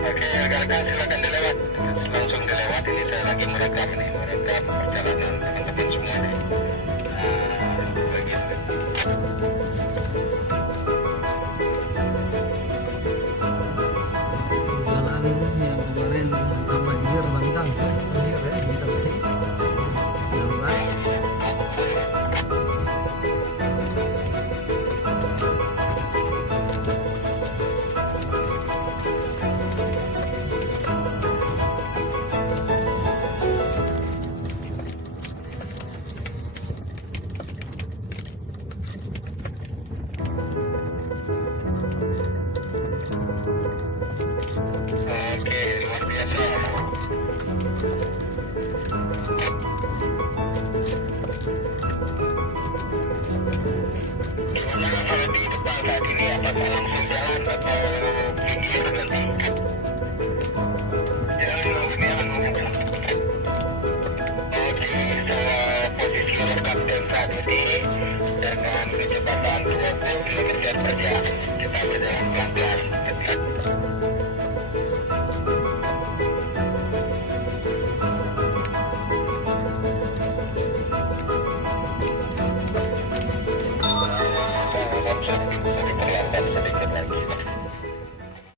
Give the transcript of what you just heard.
Oke, rekan-rekan silakan dilewat. Langsung dilewat. Ini saya lagi merekam perjalanan teman-teman semua nih. Bagian jalan yang kemarin banjir bandang banjir ya di Gresik darurat. Oke, luar biasa. Gimana kalau di depan saat ini apakah langsung jalan atau pinggir nanti? Jalan langsung jalan mungkin. Oke, saya posisi rekam dan saat ini dengan kecepatan 20 km per jam. Kita berjalan pelan-pelan. Sedikit